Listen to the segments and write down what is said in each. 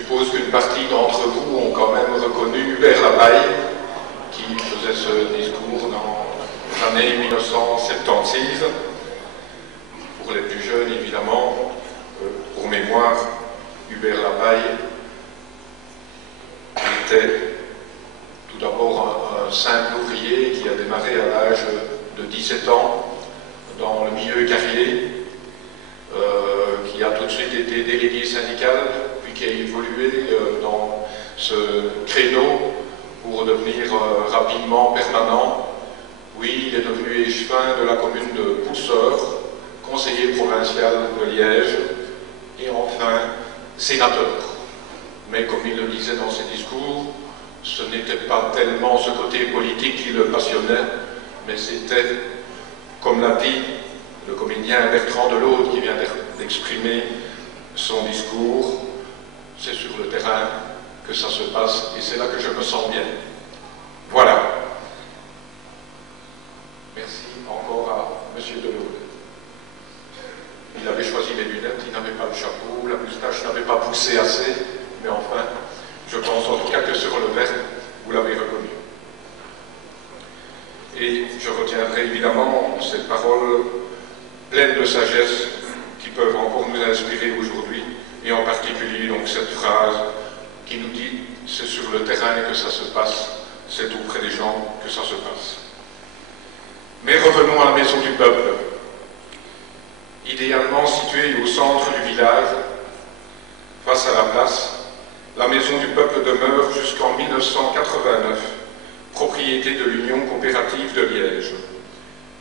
suppose qu'une partie d'entre vous ont quand même reconnu Hubert Lapaille, qui faisait ce discours dans les années 1976. Pour les plus jeunes, évidemment, pour mémoire, Hubert Lapaille était tout d'abord un simple ouvrier qui a démarré à l'âge de 17 ans dans le milieu carrier, qui a tout de suite été délégué syndical, puis qui a évolué dans ce créneau pour devenir rapidement permanent. Oui, il est devenu échevin de la commune de Pousseur, conseiller provincial de Liège, et enfin sénateur. Mais comme il le disait dans ses discours, ce n'était pas tellement ce côté politique qui le passionnait, mais c'était, comme l'a dit le comédien Bertrand Delaude qui vient d'exprimer son discours, c'est sur le terrain que ça se passe et c'est là que je me sens bien. Voilà. Merci encore à M. Delaude. Il avait choisi les lunettes, il n'avait pas le chapeau, la moustache n'avait pas poussé assez, mais enfin, je pense en tout cas que sur le verbe, vous l'avez reconnu. Et je retiendrai évidemment cette parole pleine de sagesse qui peuvent encore nous inspirer aujourd'hui, et en particulier donc cette phrase qui nous dit « c'est sur le terrain que ça se passe, c'est auprès des gens que ça se passe ». Mais revenons à la maison du peuple. Idéalement située au centre du village, face à la place, la maison du peuple demeure jusqu'en 1989, propriété de l'Union coopérative de Liège,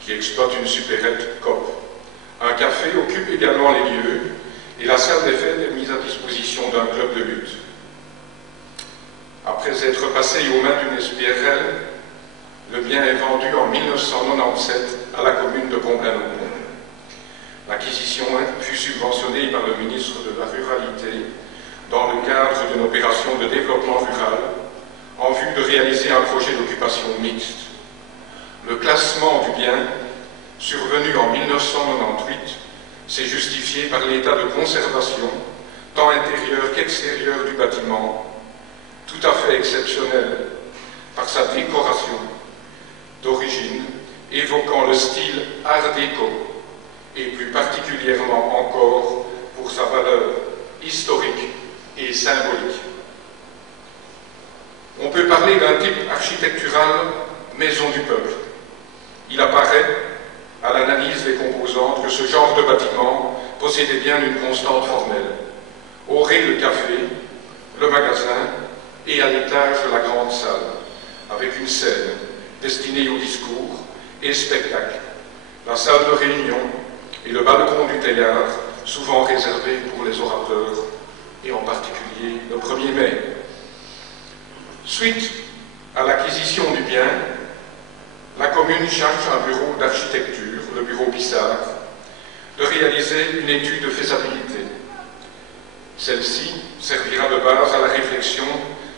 qui exploite une supérette COP. Un café occupe également les lieux et la salle des fêtes est mise à disposition d'un club de lutte. Après être passé aux mains d'une SPRL, le bien est vendu en 1997 à la commune de Comblain-au-Pont. L'acquisition fut subventionnée par le ministre de la Ruralité dans le cadre d'une opération de développement rural en vue de réaliser un projet d'occupation mixte. Le classement du bien, survenu en 1998, s'est justifié par l'état de conservation, tant intérieur qu'extérieur du bâtiment, tout à fait exceptionnel par sa décoration d'origine, évoquant le style art déco, et plus particulièrement encore pour sa valeur historique et symbolique. On peut parler d'un type architectural maison du peuple. Il apparaît, à l'analyse des composantes, que ce genre de bâtiment possédait bien une constante formelle. Au rez, le café, le magasin et à l'étage la grande salle, avec une scène destinée au discours et spectacle, la salle de réunion et le balcon du théâtre, souvent réservé pour les orateurs, et en particulier le 1er mai. Suite à l'acquisition du bien, la commune charge un bureau d'architecture, le bureau Bissard, de réaliser une étude de faisabilité. Celle-ci servira de base à la réflexion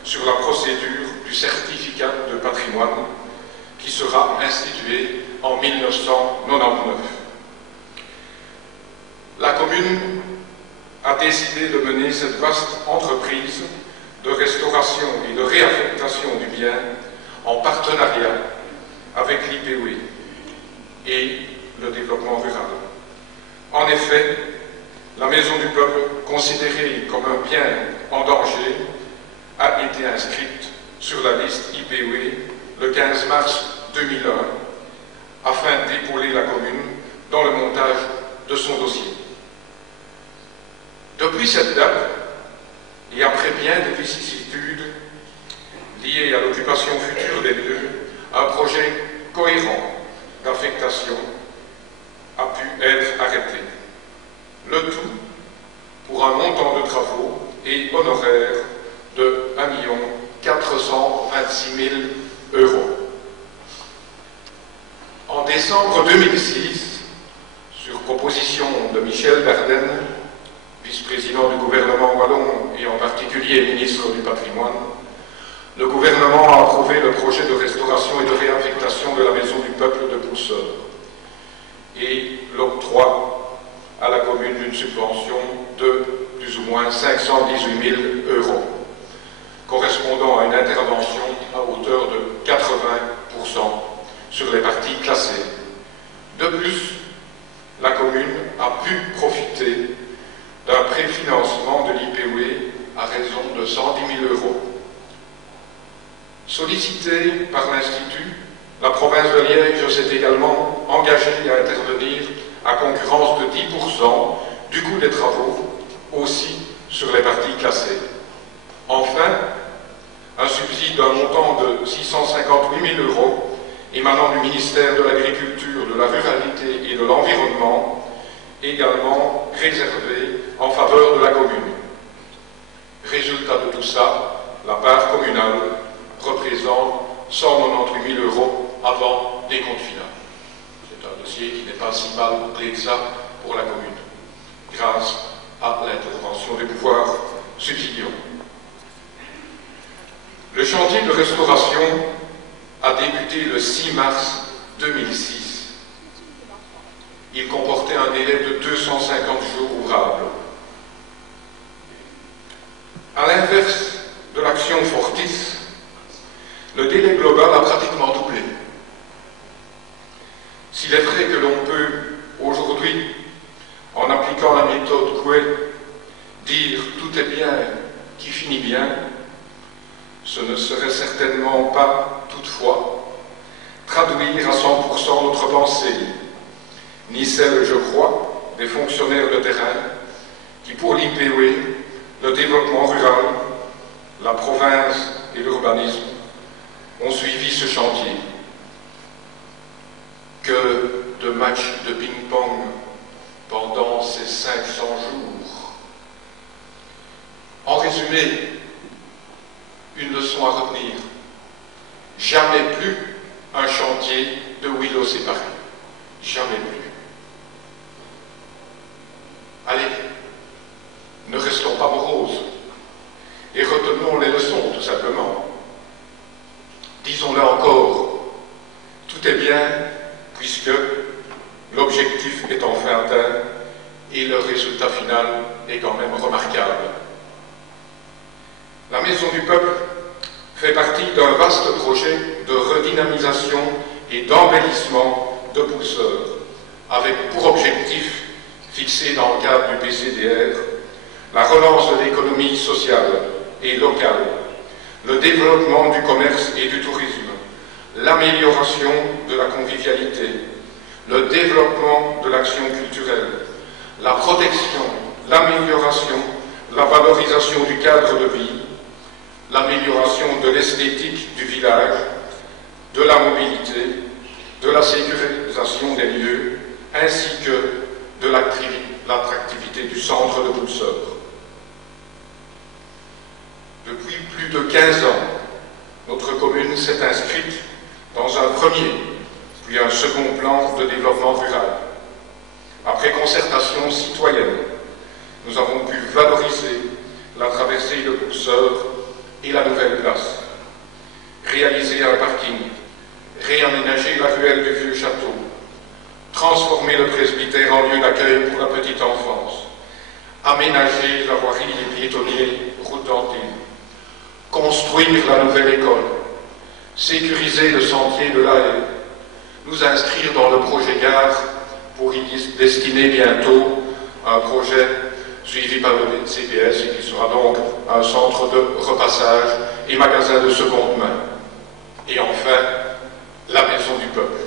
sur la procédure du certificat de patrimoine qui sera institué en 1999. La commune a décidé de mener cette vaste entreprise de restauration et de réaffectation du bien en partenariat avec l'IPOE et le développement rural. En effet, la Maison du Peuple, considérée comme un bien en danger, a été inscrite sur la liste IPOE le 15 mars 2001 afin d'épauler la commune dans le montage de son dossier. Depuis cette date, et après bien des vicissitudes liées à l'occupation future des lieux, un projet cohérent d'affectation a pu être arrêté. Le tout pour un montant de travaux et honoraires de 1 426 000 €. En décembre 2006, sur proposition de Michel Dardenne, vice-président du gouvernement wallon et en particulier ministre du patrimoine, le gouvernement a approuvé le projet de restauration et de réaffectation de la Maison du Peuple de Pousseur et l'octroi à la commune d'une subvention de plus ou moins 518 000 €, correspondant à une intervention à hauteur de 80% sur les parties classées. De plus, la commune a pu profiter d'un préfinancement de l'IPOE à raison de 110 000 €. Sollicitée par l'Institut, la province de Liège s'est également engagée à intervenir à concurrence de 10% du coût des travaux, aussi sur les parties classées. Enfin, un subside d'un montant de 658 000 € émanant du ministère de l'Agriculture, de la Ruralité et de l'Environnement, également réservé en faveur de la commune. Résultat de tout ça, la part communale représente 198 000 € avant des comptes finaux. C'est un dossier qui n'est pas si mal bouclé que ça pour la commune, grâce à l'intervention des pouvoirs subsidiaires. Le chantier de restauration a débuté le 6 mars 2006. Il comportait un délai de 250 jours ouvrables. À l'inverse de l'action Fortis, le délai global a pratiquement doublé. S'il est vrai que l'on peut aujourd'hui, en appliquant la méthode Coué, dire « tout est bien qui finit bien », ce ne serait certainement pas, toutefois, traduire à 100% notre pensée, ni celle, je crois, des fonctionnaires de terrain qui, pour l'IPOE, le développement rural, la province et l'urbanisme, ont suivi ce chantier. Que de matchs de ping-pong pendant ces 500 jours. En résumé, une leçon à retenir. Jamais plus un chantier de îlots séparés. Jamais plus. Allez, ne restons pas moroses et retenons les leçons, tout simplement. Disons-le encore, tout est bien puisque l'objectif est enfin atteint et le résultat final est quand même remarquable. La Maison du Peuple fait partie d'un vaste projet de redynamisation et d'embellissement de Pousseur, avec pour objectif, fixé dans le cadre du PCDR, la relance de l'économie sociale et locale, le développement du commerce et du tourisme, l'amélioration de la convivialité, le développement de l'action culturelle, la protection, l'amélioration, la valorisation du cadre de vie, l'amélioration de l'esthétique du village, de la mobilité, de la sécurisation des lieux, ainsi que de l'attractivité du centre de Pousseur. Depuis plus de 15 ans, notre commune s'est inscrite dans un premier, puis un second plan de développement rural. Après concertation citoyenne, nous avons pu valoriser la traversée de Pousseur et la nouvelle place, réaliser un parking, réaménager la ruelle du vieux château, transformer le presbytère en lieu d'accueil pour la petite enfance, aménager la voirie des piétonniers, route d'Antille, construire la nouvelle école, sécuriser le sentier de la haie, nous inscrire dans le projet gare pour y destiner bientôt un projet suivi par le CPS et qui sera donc un centre de repassage et magasin de seconde main. Et enfin, la Maison du Peuple.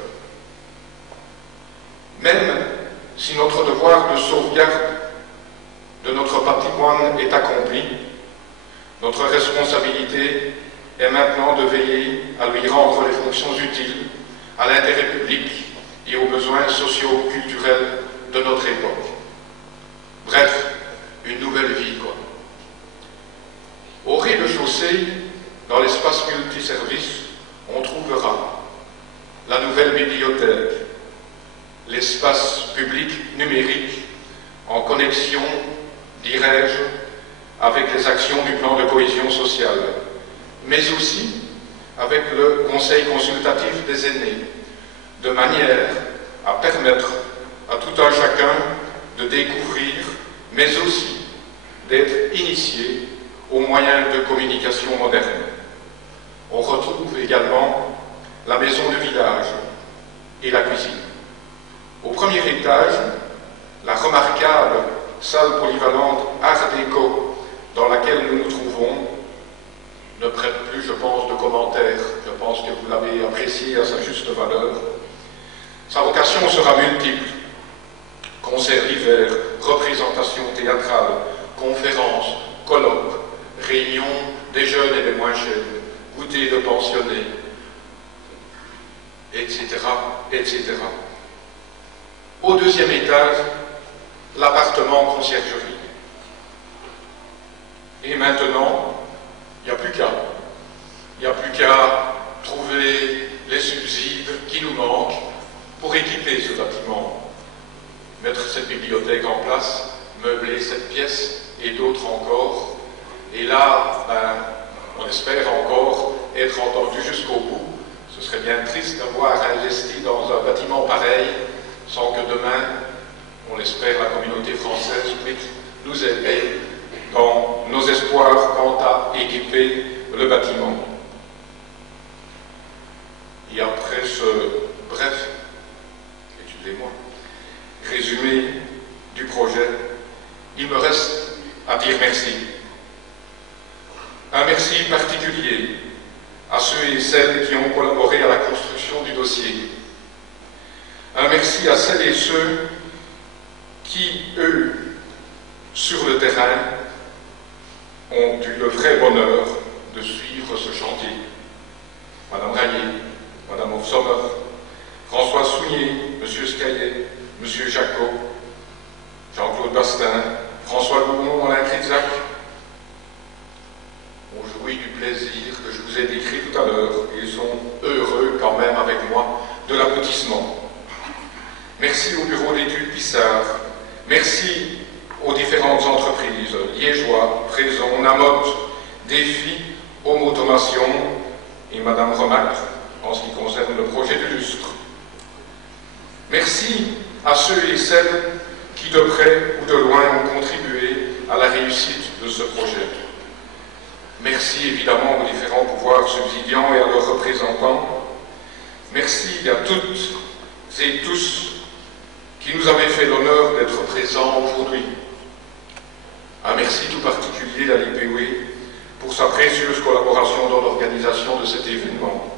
Même si notre devoir de sauvegarde de notre patrimoine est accompli, notre responsabilité est maintenant de veiller à lui rendre les fonctions utiles à l'intérêt public et aux besoins socio-culturels de notre époque. Bref, une nouvelle vie, quoi. Au rez-de-chaussée, dans l'espace multiservice, on trouvera la nouvelle bibliothèque, l'espace public numérique en connexion, dirais-je, avec les actions du plan de cohésion sociale, mais aussi avec le Conseil consultatif des aînés, de manière à permettre à tout un chacun de découvrir, mais aussi d'être initiés aux moyens de communication modernes. On retrouve également la maison de village et la cuisine. Au premier étage, la remarquable salle polyvalente Art déco dans laquelle nous nous trouvons ne prête plus, je pense, de commentaires. Je pense que vous l'avez apprécié à sa juste valeur. Sa vocation sera multiple. Concerts d'hiver, représentations théâtrales, conférences, colloques, réunions des jeunes et des moins jeunes, goûters de pensionnés, etc., etc. Au deuxième étage, l'appartement conciergerie. Et maintenant, il n'y a plus qu'à. Il n'y a plus qu'à trouver les subsides qui nous manquent pour équiper ce bâtiment, mettre cette bibliothèque en place, meubler cette pièce et d'autres encore. Et là, on espère encore être entendu jusqu'au bout. Ce serait bien triste d'avoir investi dans un bâtiment pareil sans que demain, on espère, la communauté française puisse nous aider dans nos espoirs quant à équiper le bâtiment. Et après ce bref, excusez-moi, résumé du projet, il me reste à dire merci. Un merci particulier à ceux et celles qui ont collaboré à la construction du dossier. Un merci à celles et ceux qui, eux, sur le terrain, ont eu le vrai bonheur de suivre ce chantier. Madame Rayet, Madame Hofsommer, François Sounier, Monsieur Scaillet, Monsieur Jacot, Jean-Claude Bastin, François Goumont, Alain Crizac, ont joui du plaisir que je vous ai décrit tout à l'heure et sont heureux quand même avec moi de l'aboutissement. Merci au bureau d'études Pissard, merci aux différentes entreprises, Liégeois, Préson, Namotte, Défi, Home Automation et Madame Romac en ce qui concerne le projet du lustre. Merci à ceux et celles qui de près ou de loin ont contribué à la réussite de ce projet. Merci évidemment aux différents pouvoirs subsidiants et à leurs représentants. Merci à toutes et tous qui nous avaient fait l'honneur d'être présents aujourd'hui. Un merci tout particulier à l'IPW pour sa précieuse collaboration dans l'organisation de cet événement.